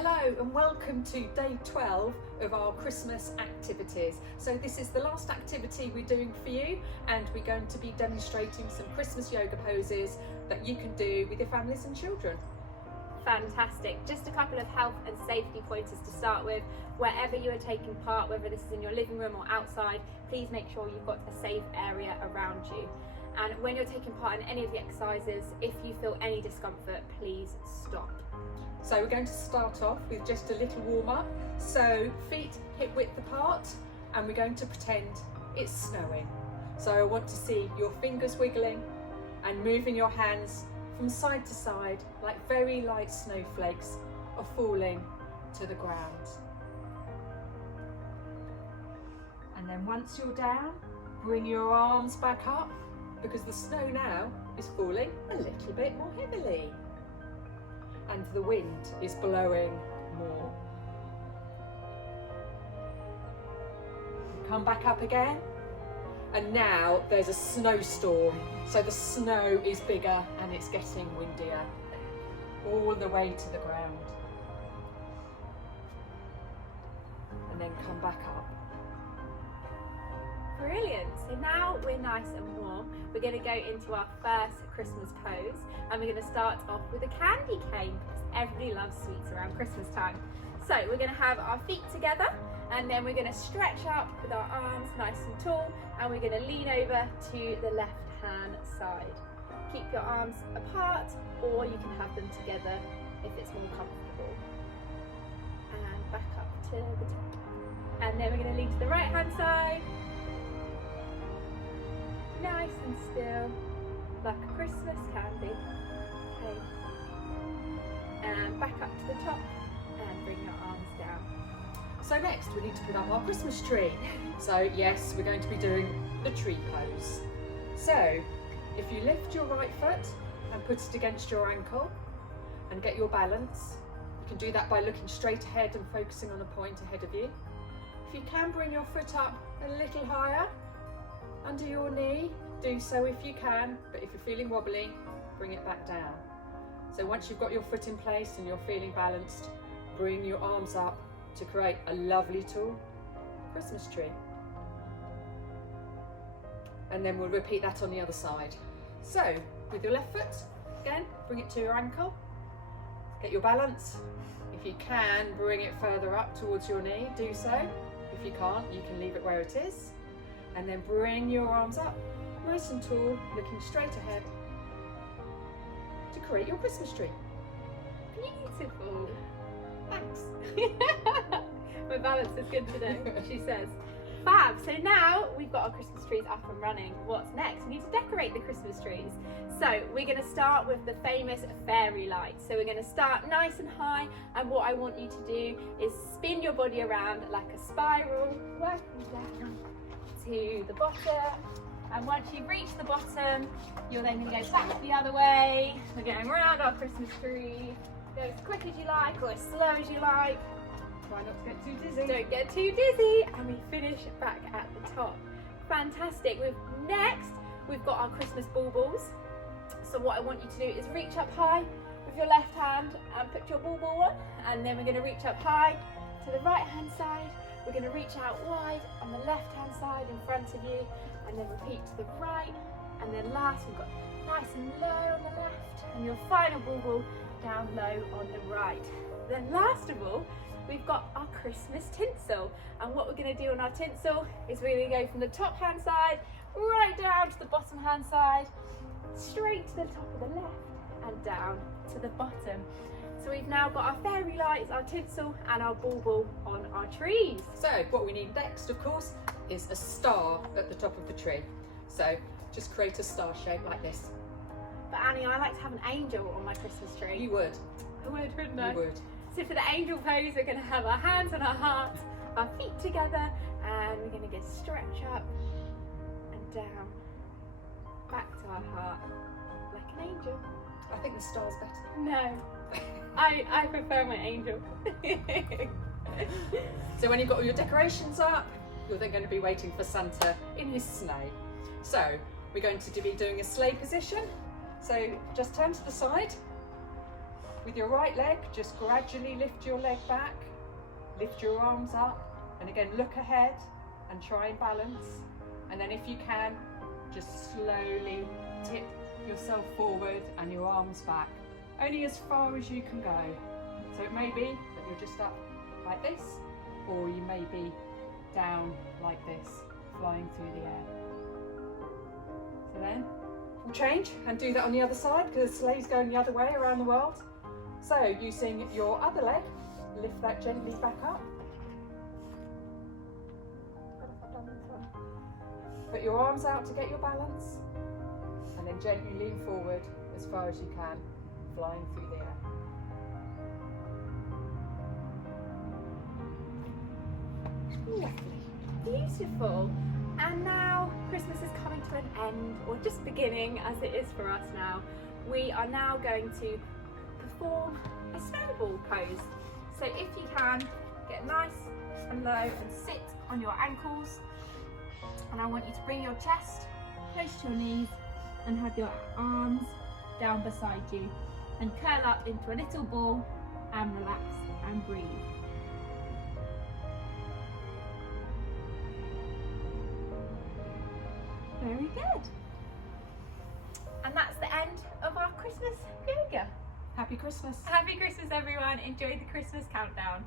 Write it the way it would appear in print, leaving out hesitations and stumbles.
Hello and welcome to day 12 of our Christmas activities. So this is the last activity we're doing for you, and we're going to be demonstrating some Christmas yoga poses that you can do with your families and children. Fantastic. Just a couple of health and safety pointers to start with. Wherever you are taking part, whether this is in your living room or outside, please make sure you've got a safe area around you. And when you're taking part in any of the exercises, if you feel any discomfort, please stop. So we're going to start off with just a little warm up. So feet hip width apart, and we're going to pretend it's snowing. So I want to see your fingers wiggling and moving your hands from side to side like very light snowflakes are falling to the ground. And then once you're down, bring your arms back up, because the snow now is falling a little bit more heavily and the wind is blowing more. Come back up again, and now there's a snowstorm, so the snow is bigger and it's getting windier all the way to the ground. And then come back up. Brilliant. So now we're nice and warm. We're going to go into our first Christmas pose, and we're going to start off with a candy cane because everybody loves sweets around Christmas time. So we're going to have our feet together, and then we're going to stretch up with our arms nice and tall, and we're going to lean over to the left hand side. Keep your arms apart, or you can have them together if it's more comfortable. And back up to the top. And then we're going to lean to the right hand side. Nice and still, like a Christmas candy. Okay. And back up to the top and bring your arms down. So next we need to put up our Christmas tree. So yes, we're going to be doing the tree pose. So if you lift your right foot and put it against your ankle and get your balance, you can do that by looking straight ahead and focusing on a point ahead of you. If you can bring your foot up a little higher under your knee, do so if you can, but if you're feeling wobbly, bring it back down. So once you've got your foot in place and you're feeling balanced, bring your arms up to create a lovely tall Christmas tree. And then we'll repeat that on the other side. So with your left foot, again, bring it to your ankle, get your balance. If you can, bring it further up towards your knee, do so. If you can't, you can leave it where it is. And then bring your arms up, nice and tall, looking straight ahead to create your Christmas tree. Beautiful. Thanks. My balance is good today, she says. Fab. So now we've got our Christmas trees up and running. What's next? We need to decorate the Christmas trees. So we're going to start with the famous fairy lights. So we're going to start nice and high, and what I want you to do is spin your body around like a spiral, working down to the bottom, and once you've reached the bottom, you're then going to go back the other way. We're going around our Christmas tree. Go as quick as you like or as slow as you like. Try not to get too dizzy. Don't get too dizzy, and we finish back at the top. Fantastic. Next, we've got our Christmas baubles. So what I want you to do is reach up high with your left hand and put your bauble on, and then we're going to reach up high to the right hand side. We're going to reach out wide on the left hand side in front of you, and then repeat to the right, and then last we've got nice and low on the left, and your final bauble down low on the right. Then last of all, we've got our Christmas tinsel, and what we're going to do on our tinsel is we're going to go from the top hand side right down to the bottom hand side, straight to the top of the left and down to the bottom. So we've now got our fairy lights, our tinsel and our bauble on our trees. So what we need next, of course, is a star at the top of the tree. So just create a star shape like this. But Annie, I like to have an angel on my Christmas tree. You would. I would, wouldn't I? You would. So for the angel pose, we're going to have our hands on our hearts, our feet together, and we're going to get stretch up and down, back to our heart, like an angel. I think the star's better. No, I prefer my angel. So when you've got all your decorations up, you're then going to be waiting for Santa in his sleigh. So we're going to be doing a sleigh position. So just turn to the side With your right leg, just gradually lift your leg back, lift your arms up, and again look ahead and try and balance. And then if you can, just slowly tip yourself forward and your arms back, only as far as you can go. So it may be that you're just up like this, or you may be down like this, flying through the air. So then we'll change and do that on the other side, because the sleigh's going the other way around the world. So using your other leg, lift that gently back up. Put your arms out to get your balance, and then gently lean forward as far as you can, flying through the air. Lovely. Beautiful. And now Christmas is coming to an end, or just beginning as it is for us now. We are now going to perform a snowball pose. So if you can, get nice and low and sit on your ankles. And I want you to bring your chest close to your knees and have your arms down beside you, and curl up into a little ball and relax and breathe. Very good. And that's the end of our Christmas yoga. Happy Christmas. Happy Christmas everyone. Enjoy the Christmas countdown.